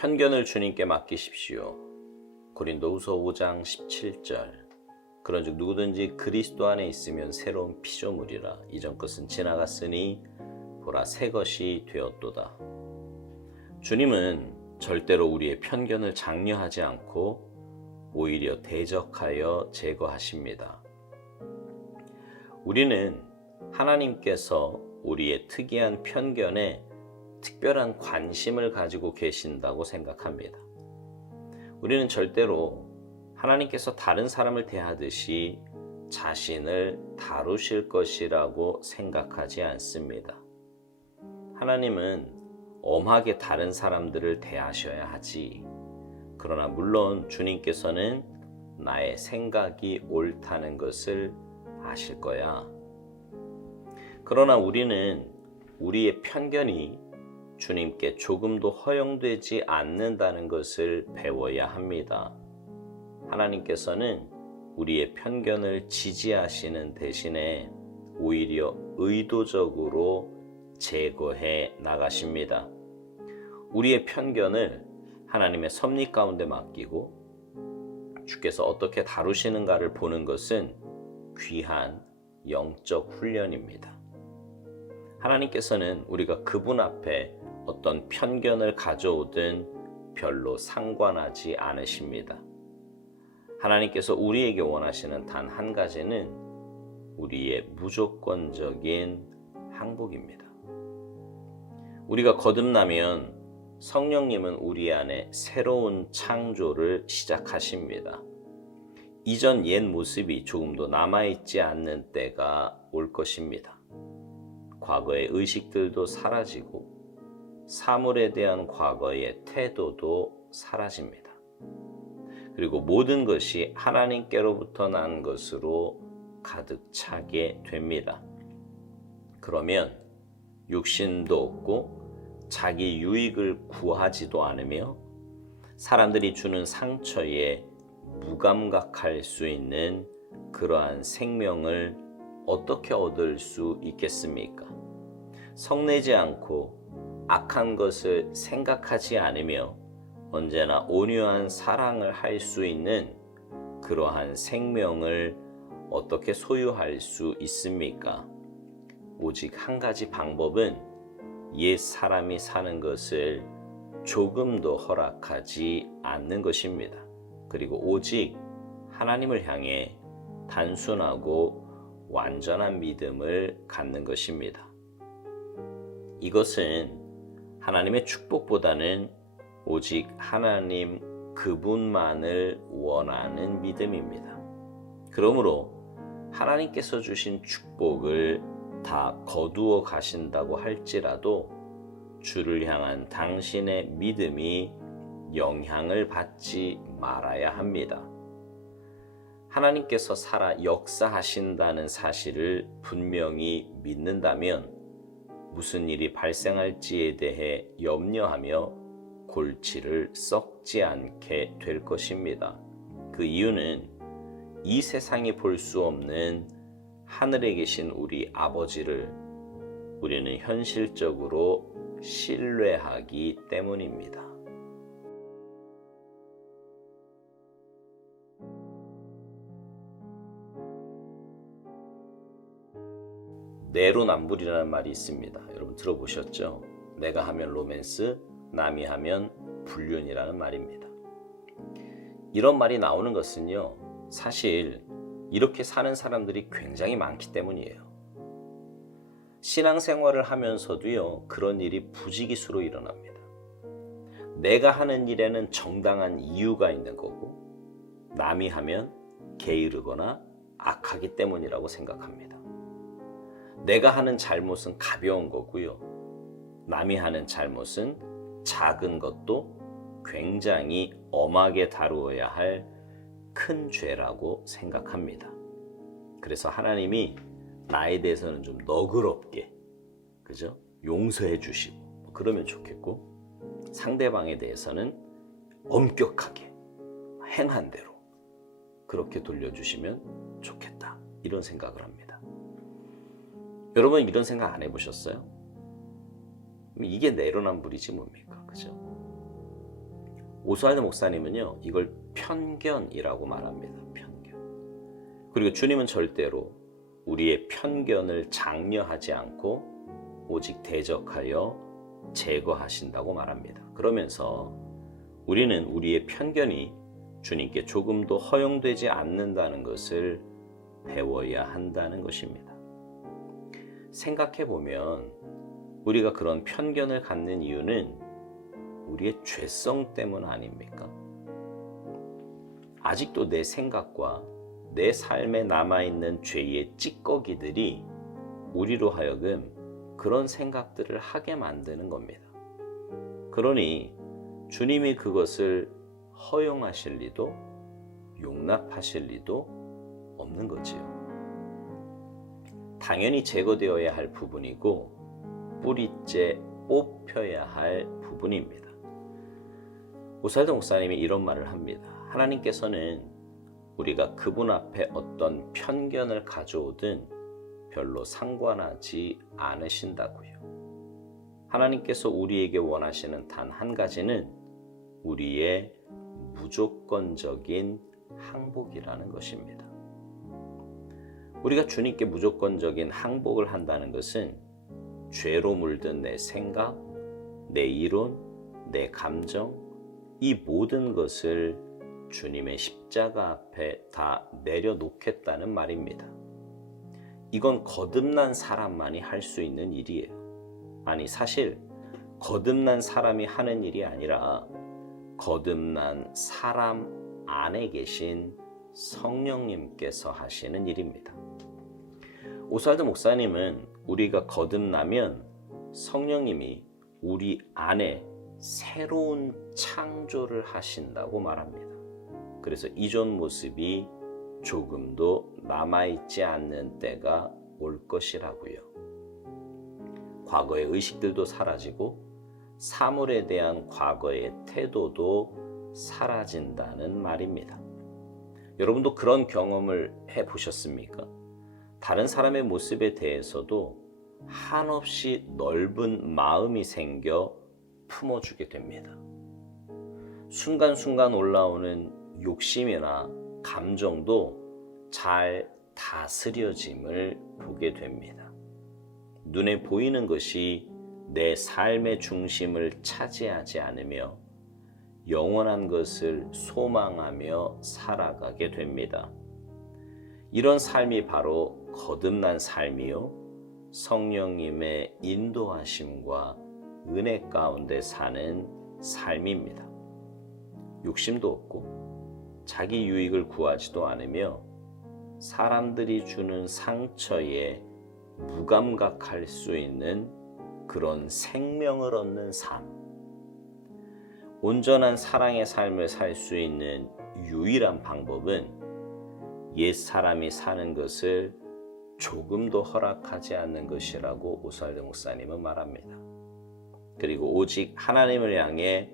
편견을 주님께 맡기십시오. 고린도후서 5장 17절. 그런즉 누구든지 그리스도 안에 있으면 새로운 피조물이라. 이전 것은 지나갔으니 보라 새 것이 되었도다. 주님은 절대로 우리의 편견을 장려하지 않고 오히려 대적하여 제거하십니다. 우리는 하나님께서 우리의 특이한 편견에 특별한 관심을 가지고 계신다고 생각합니다. 우리는 절대로 하나님께서 다른 사람을 대하듯이 자신을 다루실 것이라고 생각하지 않습니다. 하나님은 엄하게 다른 사람들을 대하셔야 하지. 그러나 물론 주님께서는 나의 생각이 옳다는 것을 아실 거야. 그러나 우리는 우리의 편견이 주님께 조금도 허용되지 않는다는 것을 배워야 합니다. 하나님께서는 우리의 편견을 지지하시는 대신에 오히려 의도적으로 제거해 나가십니다. 우리의 편견을 하나님의 섭리 가운데 맡기고 주께서 어떻게 다루시는가를 보는 것은 귀한 영적 훈련입니다. 하나님께서는 우리가 그분 앞에 어떤 편견을 가져오든 별로 상관하지 않으십니다. 하나님께서 우리에게 원하시는 단 한 가지는 우리의 무조건적인 항복입니다. 우리가 거듭나면 성령님은 우리 안에 새로운 창조를 시작하십니다. 이전 옛 모습이 조금도 남아있지 않는 때가 올 것입니다. 과거의 의식들도 사라지고 사물에 대한 과거의 태도도 사라집니다. 그리고 모든 것이 하나님께로부터 난 것으로 가득 차게 됩니다. 그러면 육신도 없고 자기 유익을 구하지도 않으며 사람들이 주는 상처에 무감각할 수 있는 그러한 생명을 어떻게 얻을 수 있겠습니까? 성내지 않고 악한 것을 생각하지 않으며 언제나 온유한 사랑을 할 수 있는 그러한 생명을 어떻게 소유할 수 있습니까? 오직 한 가지 방법은 옛 사람이 사는 것을 조금도 허락하지 않는 것입니다. 그리고 오직 하나님을 향해 단순하고 완전한 믿음을 갖는 것입니다. 이것은 하나님의 축복보다는 오직 하나님 그분만을 원하는 믿음입니다. 그러므로 하나님께서 주신 축복을 다 거두어 가신다고 할지라도 주를 향한 당신의 믿음이 영향을 받지 말아야 합니다. 하나님께서 살아 역사하신다는 사실을 분명히 믿는다면 무슨 일이 발생할지에 대해 염려하며 골치를 썩지 않게 될 것입니다. 그 이유는 이 세상이 볼 수 없는 하늘에 계신 우리 아버지를 우리는 현실적으로 신뢰하기 때문입니다. 내로남불이라는 말이 있습니다. 여러분 들어보셨죠? 내가 하면 로맨스, 남이 하면 불륜이라는 말입니다. 이런 말이 나오는 것은요, 사실 이렇게 사는 사람들이 굉장히 많기 때문이에요. 신앙생활을 하면서도요, 그런 일이 부지기수로 일어납니다. 내가 하는 일에는 정당한 이유가 있는 거고 남이 하면 게으르거나 악하기 때문이라고 생각합니다. 내가 하는 잘못은 가벼운 거고요, 남이 하는 잘못은 작은 것도 굉장히 엄하게 다루어야 할 큰 죄라고 생각합니다. 그래서 하나님이 나에 대해서는 좀 너그럽게, 그죠? 용서해 주시고 그러면 좋겠고, 상대방에 대해서는 엄격하게 행한 대로 그렇게 돌려주시면 좋겠다, 이런 생각을 합니다. 여러분 이런 생각 안 해보셨어요? 이게 내로남불이지 뭡니까? 그죠? 오스왈드 목사님은요, 이걸 편견이라고 말합니다. 편견. 그리고 주님은 절대로 우리의 편견을 장려하지 않고 오직 대적하여 제거하신다고 말합니다. 그러면서 우리는 우리의 편견이 주님께 조금도 허용되지 않는다는 것을 배워야 한다는 것입니다. 생각해 보면 우리가 그런 편견을 갖는 이유는 우리의 죄성 때문 아닙니까? 아직도 내 생각과 내 삶에 남아있는 죄의 찌꺼기들이 우리로 하여금 그런 생각들을 하게 만드는 겁니다. 그러니 주님이 그것을 허용하실 리도 용납하실 리도 없는 거지요. 당연히 제거되어야 할 부분이고 뿌리째 뽑혀야 할 부분입니다. 오스왈드 목사님이 이런 말을 합니다. 하나님께서는 우리가 그분 앞에 어떤 편견을 가져오든 별로 상관하지 않으신다고요. 하나님께서 우리에게 원하시는 단 한 가지는 우리의 무조건적인 항복이라는 것입니다. 우리가 주님께 무조건적인 항복을 한다는 것은 죄로 물든 내 생각, 내 이론, 내 감정, 이 모든 것을 주님의 십자가 앞에 다 내려놓겠다는 말입니다. 이건 거듭난 사람만이 할 수 있는 일이에요. 아니, 사실 거듭난 사람이 하는 일이 아니라 거듭난 사람 안에 계신 성령님께서 하시는 일입니다. 오스왈드 목사님은 우리가 거듭나면 성령님이 우리 안에 새로운 창조를 하신다고 말합니다. 그래서 이전 모습이 조금도 남아있지 않는 때가 올 것이라고요. 과거의 의식들도 사라지고 사물에 대한 과거의 태도도 사라진다는 말입니다. 여러분도 그런 경험을 해보셨습니까? 다른 사람의 모습에 대해서도 한없이 넓은 마음이 생겨 품어주게 됩니다. 순간순간 올라오는 욕심이나 감정도 잘 다스려짐을 보게 됩니다. 눈에 보이는 것이 내 삶의 중심을 차지하지 않으며 영원한 것을 소망하며 살아가게 됩니다. 이런 삶이 바로 거듭난 삶이요, 성령님의 인도하심과 은혜 가운데 사는 삶입니다. 욕심도 없고 자기 유익을 구하지도 않으며 사람들이 주는 상처에 무감각할 수 있는 그런 생명을 얻는 삶. 온전한 사랑의 삶을 살 수 있는 유일한 방법은 옛 사람이 사는 것을 조금도 허락하지 않는 것이라고 오스왈드 목사님은 말합니다. 그리고 오직 하나님을 향해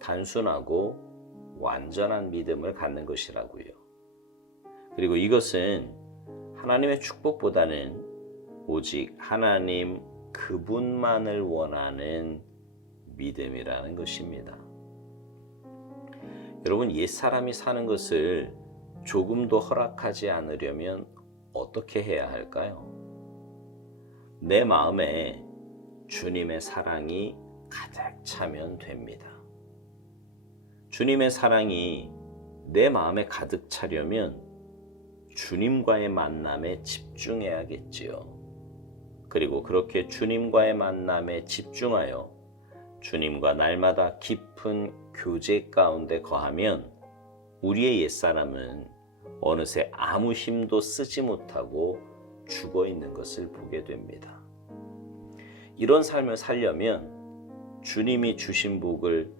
단순하고 완전한 믿음을 갖는 것이라고요. 그리고 이것은 하나님의 축복보다는 오직 하나님 그분만을 원하는 믿음이라는 것입니다. 여러분, 옛사람이 사는 것을 조금도 허락하지 않으려면 어떻게 해야 할까요? 내 마음에 주님의 사랑이 가득 차면 됩니다. 주님의 사랑이 내 마음에 가득 차려면 주님과의 만남에 집중해야겠지요. 그리고 그렇게 주님과의 만남에 집중하여 주님과 날마다 깊은 교제 가운데 거하면 우리의 옛사람은 어느새 아무 힘도 쓰지 못하고 죽어 있는 것을 보게 됩니다. 이런 삶을 살려면 주님이 주신 복을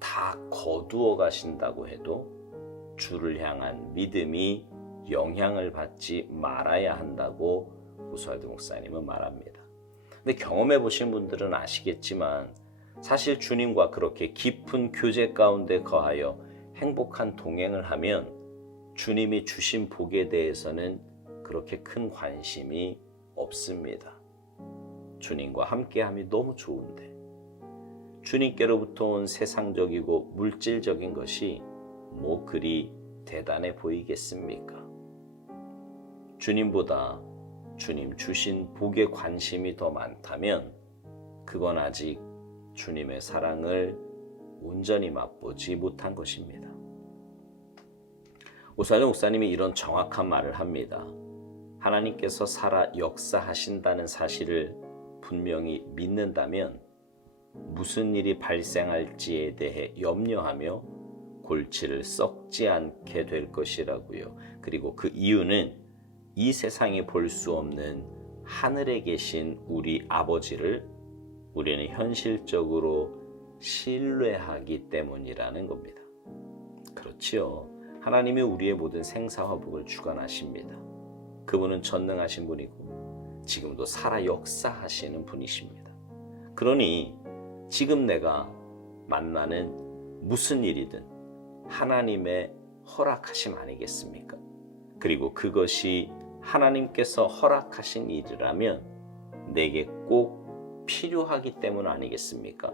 다 거두어 가신다고 해도 주를 향한 믿음이 영향을 받지 말아야 한다고 오스왈드 목사님은 말합니다. 근데 경험해 보신 분들은 아시겠지만 사실 주님과 그렇게 깊은 교제 가운데 거하여 행복한 동행을 하면 주님이 주신 복에 대해서는 그렇게 큰 관심이 없습니다. 주님과 함께함이 너무 좋은데, 주님께로부터 온 세상적이고 물질적인 것이 뭐 그리 대단해 보이겠습니까? 주님보다 주님 주신 복에 관심이 더 많다면 그건 아직 주님의 사랑을 온전히 맛보지 못한 것입니다. 오살로 목사님이 이런 정확한 말을 합니다. 하나님께서 살아 역사하신다는 사실을 분명히 믿는다면 무슨 일이 발생할지에 대해 염려하며 골치를 썩지 않게 될 것이라고요. 그리고 그 이유는 이 세상에 볼 수 없는 하늘에 계신 우리 아버지를 우리는 현실적으로 신뢰하기 때문이라는 겁니다. 그렇지요. 하나님이 우리의 모든 생사화복을 주관하십니다. 그분은 전능하신 분이고 지금도 살아 역사하시는 분이십니다. 그러니 지금 내가 만나는 무슨 일이든 하나님의 허락하심 아니겠습니까? 그리고 그것이 하나님께서 허락하신 일이라면 내게 꼭 필요하기 때문 아니겠습니까?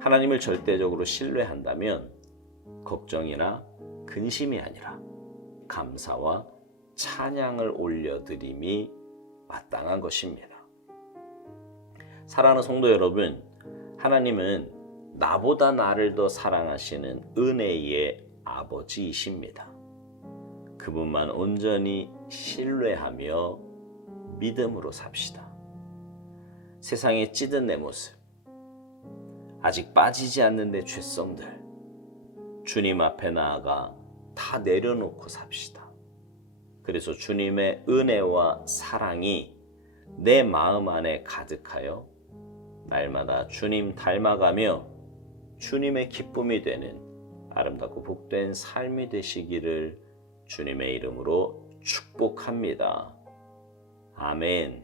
하나님을 절대적으로 신뢰한다면 걱정이나 근심이 아니라 감사와 찬양을 올려드림이 마땅한 것입니다. 사랑하는 성도 여러분, 하나님은 나보다 나를 더 사랑하시는 은혜의 아버지이십니다. 그분만 온전히 신뢰하며 믿음으로 삽시다. 세상에 찌든 내 모습, 아직 빠지지 않는 내 죄성들, 주님 앞에 나아가 다 내려놓고 삽시다. 그래서 주님의 은혜와 사랑이 내 마음 안에 가득하여 날마다 주님 닮아가며 주님의 기쁨이 되는 아름답고 복된 삶이 되시기를 주님의 이름으로 축복합니다. 아멘.